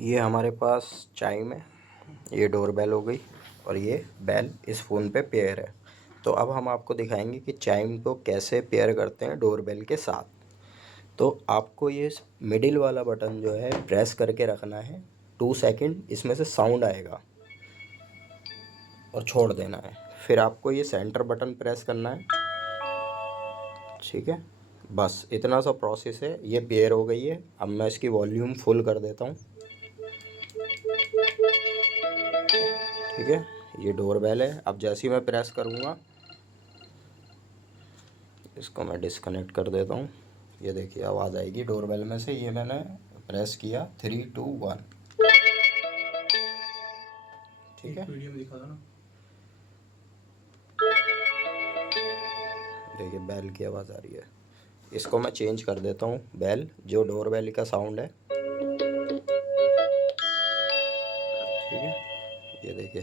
ये हमारे पास चाइम है, ये डोरबेल हो गई और ये बेल इस फ़ोन पे पेयर है। तो अब हम आपको दिखाएंगे कि चाइम को कैसे पेयर करते हैं डोरबेल के साथ। तो आपको ये मिडिल वाला बटन जो है प्रेस करके रखना है 2 सेकंड, इसमें से साउंड आएगा और छोड़ देना है। फिर आपको ये सेंटर बटन प्रेस करना है, ठीक है। बस इतना सा प्रोसेस है, ये पेयर हो गई है। अब मैं इसकी वॉल्यूम फुल कर देता हूँ, ठीक है। ये डोरबेल है। अब जैसे ही मैं प्रेस करूँगा, इसको मैं डिस्कनेक्ट कर देता हूँ। ये देखिए आवाज़ आएगी डोरबेल में से। ये मैंने प्रेस किया 3 2 1, ठीक है। वीडियो में दिखा दो ना। देखिए बेल की आवाज़ आ रही है। इसको मैं चेंज कर देता हूँ, बेल जो डोरबेल का साउंड है, ठीक है। ये देखिए